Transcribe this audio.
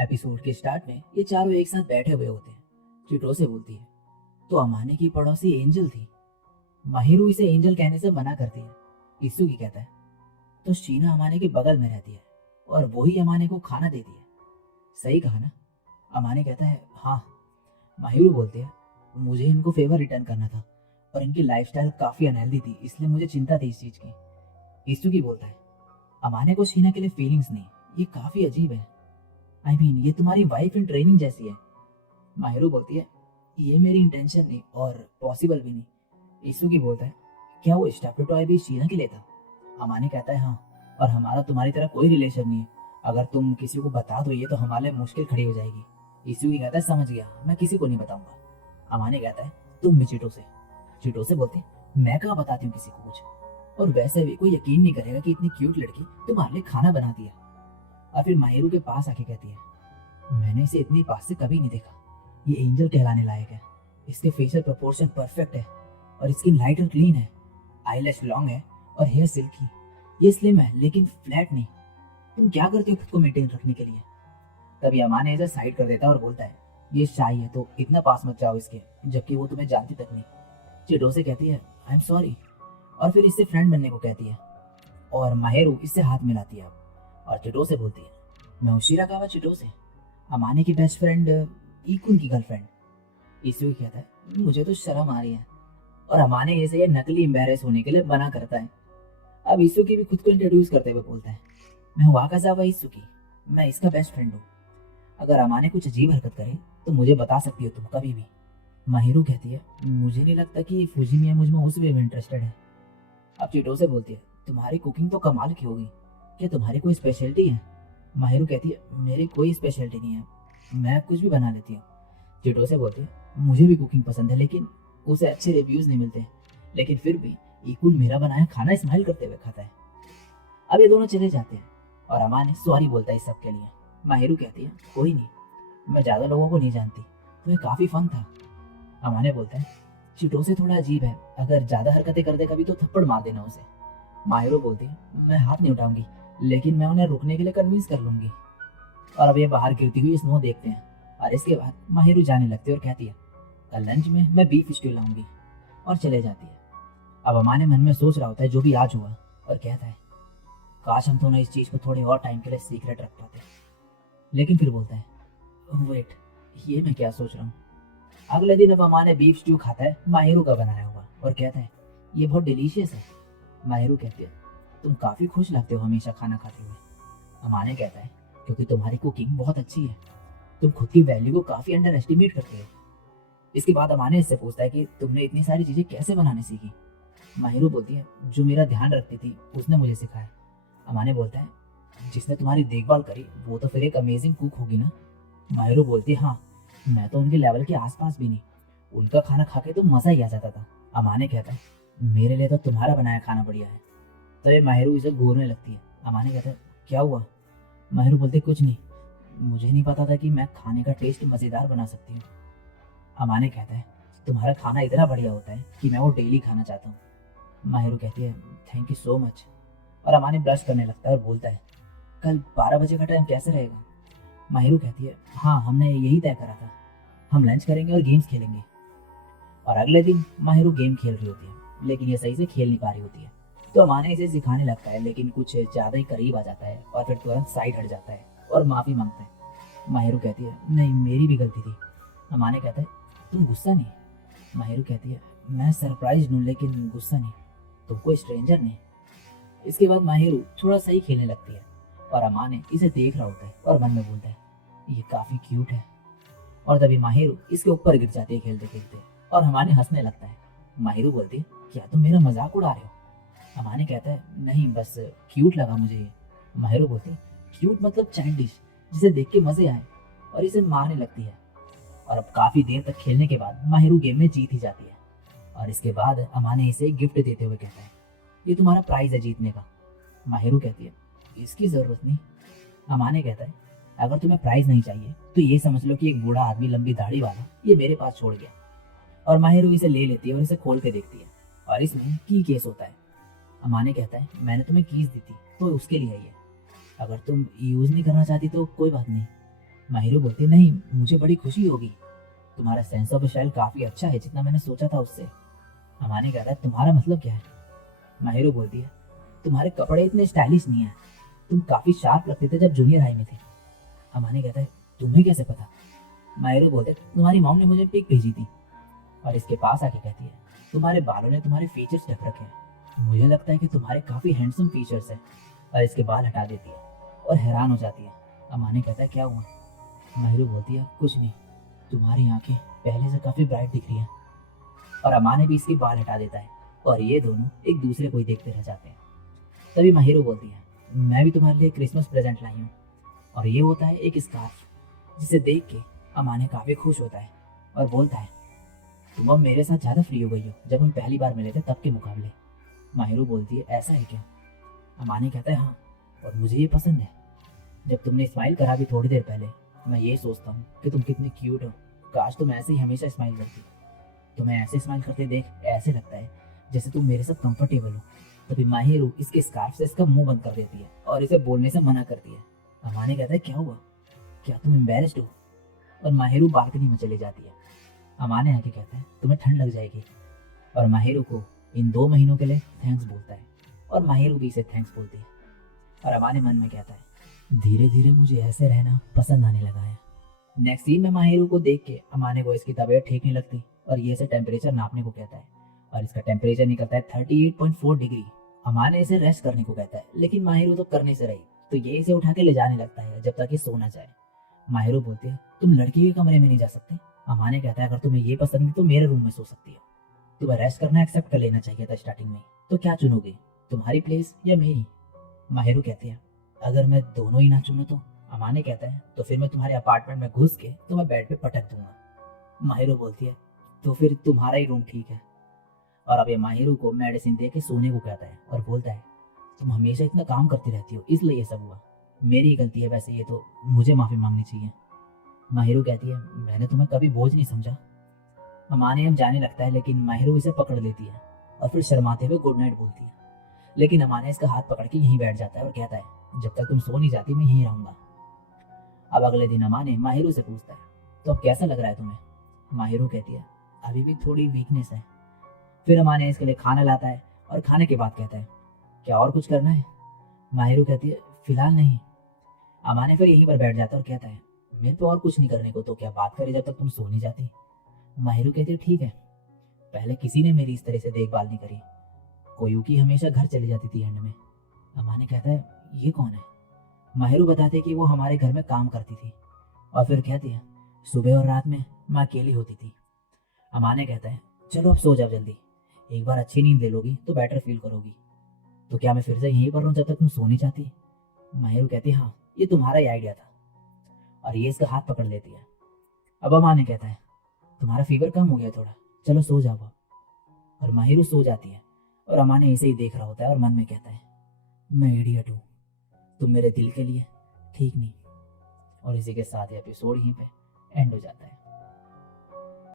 Episode के start में ये चारों एक साथ बैठे हुए होते हैं। चिट्रो से बोलती है, तो अमाने की पड़ोसी एंजल थी। माहिरू इसे एंजल कहने से मना करती है। इत्सुकी कहता है, तो शीना अमाने के बगल में रहती है और वही अमाने को खाना देती है। सही कहा ना? अमाने कहता है, हाँ। माहिरू बोलती है, मुझे इनको फेवर रिटर्न करना था और इनकी लाइफस्टाइल काफी अनहेल्दी थी, इसलिए मुझे चिंता थी इस चीज की। इत्सुकी बोलता है, अमाने को शीना के लिए फीलिंग्स नहीं, ये काफी अजीब है। ये तुम्हारी वाइफ इन ट्रेनिंग जैसी है। माहिरू बोलती है, ये मेरी इंटेंशन नहीं और पॉसिबल भी नहीं। इत्सुकी बोलता है, क्या वो स्टैप्ड टॉय भी शीना के लिए था? अमाने कहता है, हाँ, और हमारा तुम्हारी तरह कोई रिलेशन नहीं है। अगर तुम किसी को बता दो ये तो हमारे लिए मुश्किल खड़ी हो जाएगी। इत्सुकी कहता है, समझ गया, मैं किसी को नहीं बताऊंगा। अमाने कहता है, तुम भी चिटो से बोलते, मैं कहाँ बताती हूँ किसी को कुछ, और वैसे भी कोई यकीन नहीं करेगा कि इतनी क्यूट लड़की तुम्हारे लिए खाना बनाती है। और फिर माहिरू के पास आके कहती है, मैंने इसे इतनी पास से कभी नहीं देखा, ये एंजल कहलाने लायक है। इसके फेशियल प्रोपोर्शन परफेक्ट है और स्किन लाइट और क्लीन है, आईलैश लॉन्ग है और हेयर सिल्की। ये स्लिम है लेकिन फ्लैट नहीं। तुम क्या करती हो खुद को मेंटेन रखने के लिए? तभी अमाने इसे साइड कर देता है और बोलता है, ये शाई है तो इतना पास मत जाओ इसके, जबकि वो तुम्हें जानती तक नहीं। चिटो से कहती है, आई एम सॉरी, और फिर इससे फ्रेंड बनने को कहती है और माहिरू इससे हाथ मिलाती है और चिटो से बोलती है, मैं उशिराकावा चिटो से, अमाने की बेस्ट फ्रेंड इकुन की गर्लफ्रेंड। इत्सुकी कहता है, मुझे तो शर्म आ रही है, और अमाने इसे ये नकली एम्बैरेस होने के लिए मना करता है। अब इत्सुकी भी खुद को इंट्रोड्यूस करते हुए बोलता है, मैं वाकाजावा इत्सुकी, मैं इसका बेस्ट फ्रेंड हूँ। अगर अमाने कुछ अजीब हरकत करे तो मुझे बता सकती हो तुम कभी भी। माहिरू कहती है, मुझे नहीं लगता कि फुजिमिया मुझ में उस वे में इंटरेस्टेड है। अब चिटो से बोलती है, तुम्हारी कुकिंग तो कमाल की होगी, क्या तुम्हारी कोई स्पेशलिटी है? माहिरू कहती है, मेरी कोई स्पेशलिटी नहीं है, मैं कुछ भी बना लेती हूँ। चिटो से बोलती है, मुझे भी कुकिंग पसंद है लेकिन उसे अच्छे रिव्यूज नहीं मिलते, लेकिन फिर भी इकुन मेरा बनाया खाना स्माइल करते हुए खाता है। अब ये दोनों चले जाते हैं और अमाने सॉरी बोलता है इस सब के लिए। माहिरू कहती है, कोई नहीं, मैं ज्यादा लोगों को नहीं जानती, तो ये काफी फन था। अमाने बोलता है, चिटो से थोड़ा अजीब है, अगर ज्यादा हरकतें कर दे कभी तो थप्पड़ मार देना उसे। माहिरू बोलती है, मैं हाथ नहीं उठाऊंगी, लेकिन मैं उन्हें रुकने के लिए कन्विंस कर लूंगी। और अब ये बाहर गिरती हुई स्नो देखते हैं और इसके बाद माहिरू जाने लगती है और कहती है, कल लंच में मैं बीफ स्ट्यू लाऊंगी, और चले जाती है। अब अमाने मन में सोच रहा होता है जो भी आज हुआ और कहता है, काश हम दोनों इस चीज को थोड़े और टाइम के लिए सीक्रेट रख पाते। लेकिन फिर बोलता है, वेट, ये मैं क्या सोच रहा हूँ। अगले दिन अब अमाने बीफ स्ट्यू खाता है माहिरू का बनाया हुआ और कहता है, ये बहुत डिलीशियस है। माहिरू कहती है, तुम काफी खुश लगते हो हमेशा खाना खाते हुए। अमाने कहता है, क्योंकि तुम्हारी कुकिंग बहुत अच्छी है, तुम खुद की वैल्यू को काफी अंडर एस्टिमेट करते हो। इसके बाद अमाने इससे पूछता है कि तुमने इतनी सारी चीजें कैसे बनाने सीखी। माहिरू बोलती है, जो मेरा ध्यान रखती थी उसने मुझे सिखाया। अमाने बोलता है, जिसने तुम्हारी देखभाल करी वो तो फिर एक अमेजिंग कुक होगी ना। माहिरू बोलती है, हाँ, मैं तो उनके लेवल के आसपास भी नहीं, उनका खाना खा के तो मजा ही आ जाता था। अमाने कहता है, मेरे लिए तो तुम्हारा बनाया खाना बढ़िया है। तो ये माहिरू इसे घूरने लगती है। अमाने कहता है, क्या हुआ? माहिरू बोलते, कुछ नहीं, मुझे नहीं पता था कि मैं खाने का टेस्ट मजेदार बना सकती हूँ। अमाने कहता है, तुम्हारा खाना इतना बढ़िया होता है कि मैं वो डेली खाना चाहता हूँ। माहिरू कहती है, थैंक यू सो मच, और अमाने ब्रश करने लगता है और बोलता है, कल 12 बजे का टाइम कैसे रहेगा? माहिरू कहती है, हाँ, हमने यही तय करा था, हम लंच करेंगे और गेम्स खेलेंगे। और अगले दिन माहिरू गेम खेल रही होती है, लेकिन ये सही से खेल नहीं पा रही होती है। तो अमाने इसे सिखाने लगता है, लेकिन कुछ ज़्यादा ही करीब आ जाता है और फिर तुरंत साइड हट जाता है और माफ़ी मांगता है। माहिरू कहती है, नहीं, मेरी भी गलती थी। अमाने कहता है, तुम गुस्सा नहीं? माहिरू कहती है, मैं सरप्राइज हूँ लेकिन गुस्सा नहीं, तुम कोई स्ट्रेंजर नहीं। इसके बाद माहिरू थोड़ा सही खेलने लगती है और अमाने इसे देख रहा होता है और मन में बोलता है, ये काफ़ी क्यूट है। और तभी माहिरू इसके ऊपर गिर जाती है खेलते खेलते और अमाने हंसने लगता है। माहिरू बोलती है, क्या तुम मेरा मजाक उड़ा रहे हो? अमाने कहता है, नहीं, बस क्यूट लगा मुझे ये। माहिरू बोलती है, क्यूट मतलब चाइल्डिश, जिसे देख के मजे आए, और इसे मारने लगती है। और अब काफी देर तक खेलने के बाद माहिरू गेम में जीत ही जाती है और इसके बाद अमाने इसे गिफ्ट देते हुए कहता है, ये तुम्हारा प्राइज है जीतने का। माहिरू कहती है, इसकी जरूरत नहीं। अमाने कहता है, अगर तुम्हें प्राइज नहीं चाहिए तो ये समझ लो कि एक बूढ़ा आदमी लंबी दाढ़ी वाला ये मेरे पास छोड़ गया। और माहिरू इसे ले लेती है और इसे खोल के देखती है और इसमें की केस होता है। अमाने कहता है, मैंने तुम्हें कीज दी थी तो उसके लिए है ये, अगर तुम यूज नहीं करना चाहती तो कोई बात नहीं। माहिरू बोलती है नहीं, मुझे बड़ी खुशी होगी, तुम्हारा सेंस ऑफ स्टाइल काफी अच्छा है जितना मैंने सोचा था उससे। अमाने कहता है तुम्हारा मतलब क्या है? माहिरू बोलती है तुम्हारे कपड़े इतने स्टाइलिश नहीं है, तुम काफी शार्प लगते थे जब जूनियर हाई में थे। अमाने कहता है तुम्हें कैसे पता? माहिरू बोलते तुम्हारी मॉम ने मुझे पिक भेजी थी। और इसके पास आके कहती है तुम्हारे बालों ने तुम्हारे फीचर्स ढक रखे हैं, मुझे लगता है कि तुम्हारे काफी हैंडसम फीचर्स हैं। और इसके बाल हटा देती है और हैरान हो जाती है। अमाने कहता है क्या हुआ? माहिरू बोलती है कुछ नहीं, तुम्हारी आंखें पहले से काफी ब्राइट दिख रही हैं। और अमाने भी इसके बाल हटा देता है और ये दोनों एक दूसरे को ही देखते रह जाते हैं। तभी माहिरू बोलती है मैं भी तुम्हारे लिए क्रिसमस प्रेजेंट लाई हूँ। और ये होता है एक स्कार्फ, जिसे देख के अमाने काफी खुश होता है और बोलता है तुम अब मेरे साथ ज्यादा फ्री हो गई हो जब हम पहली बार मिले थे तब के मुकाबले। माहिरू बोलती है ऐसा है क्या? अमाने कहता है हाँ, और मुझे ये पसंद है। जब तुमने स्माइल करा भी थोड़ी देर पहले, मैं ये सोचता हूँ कि तुम कितनी क्यूट हो, काश तुम ऐसे ही हमेशा स्माइल करती। तुम्हें ऐसे स्माइल करते देख ऐसे लगता है जैसे तुम मेरे साथ कंफर्टेबल हो। तभी माहिरू इसके स्कार्फ से इसका मुंह बंद कर देती है और इसे बोलने से मना करती है। अमाने कहता है क्या हुआ, क्या तुम एम्बेरस्ड हो? और माहिरू बालकनी में चली जाती है। अमाने आके कहता है तुम्हें ठंड लग जाएगी। और माहिरू को इन 2 महीनों के लिए थैंक्स बोलता है और माहिरू भी इसे थैंक्स बोलती है। और अमाने मन में कहता है धीरे धीरे मुझे ऐसे रहना पसंद आने लगा है। नेक्स्ट सीन में माहिरू को देख के अमाने को इसकी तबीयत ठीक नहीं लगती और ये इसे टेम्परेचर नापने को कहता है। और इसका टेम्परेचर निकलता है 38.4 डिग्री। अमाने इसे रेस्ट करने को कहता है लेकिन माहिरू तो करने से रही, तो ये इसे उठा के ले जाने लगता है जब तक ये सो ना जाए। माहिरू बोलती है तुम लड़की के कमरे में नहीं जा सकते। अमाने कहता है अगर तुम्हें ये पसंद है तो मेरे रूम में सो सकती हो। तुम्हें रेस्ट करना एक्सेप्ट कर लेना चाहिए था स्टार्टिंग में, तो क्या चुनोगे, तुम्हारी प्लेस या मेरी? माहिरू कहती है अगर मैं दोनों ही ना चुनूं तो? अमाने कहता है तो फिर मैं तुम्हारे अपार्टमेंट में घुस के तुम्हें बेड पे पटक दूंगा। माहिरू बोलती है तो फिर तुम्हारा ही रूम ठीक है। और अब ये माहिरू को मेडिसिन दे के सोने को कहता है और बोलता है तुम हमेशा इतना काम करती रहती हो इसलिए ये सब हुआ, मेरी ही गलती है वैसे ये तो, मुझे माफी मांगनी चाहिए। माहिरू कहती है मैंने तुम्हें कभी बोझ नहीं समझा। अमाने अब जाने लगता है लेकिन माहिरू इसे पकड़ लेती है और फिर शर्माते हुए गुड नाइट बोलती है। लेकिन अमाने इसका हाथ पकड़ के यहीं बैठ जाता है और कहता है जब तक तुम सो नहीं जाती मैं यहीं रहूंगा। अब अगले दिन अमाने माहिरू से पूछता है तो अब कैसा लग रहा है तुम्हें? माहिरू कहती है अभी भी थोड़ी वीकनेस है। फिर अमाने इसके लिए खाना लाता है और खाने के बाद कहता है क्या और कुछ करना है? माहिरू कहती है फिलहाल नहीं। अमाने फिर यहीं पर बैठ जाता है और कहता है मेरे पे और कुछ नहीं करने को, तो क्या बात करें जब तक तुम सो नहीं जाती। माहिरू कहती है ठीक है, पहले किसी ने मेरी इस तरह से देखभाल नहीं करी, कोयुकी हमेशा घर चली जाती थी एंड में। अमाने कहता है ये कौन है? माहिरू बताते है कि वो हमारे घर में काम करती थी। और फिर कहती है सुबह और रात में मैं अकेली होती थी। अमाने कहता है चलो अब सो जाओ जल्दी, एक बार अच्छी नींद ले लोगी तो बेटर फील करोगी। तो क्या मैं फिर से यहीं पर रहूं जब तक तुम सो नहीं जाती? माहिरू कहती है हाँ, ये तुम्हारा ही आइडिया था। और ये इसका हाथ पकड़ लेती है। अब अमाने कहता है तुम्हारा फीवर कम हो गया थोड़ा, चलो सो जाओ अब। और माहिरू सो जाती है और अमाने इसे ही देख रहा होता है और मन में कहता है मैं इडियट हूँ, तुम मेरे दिल के लिए ठीक नहीं। और इसी के साथ ये एपिसोड यहीं पे एंड हो जाता है।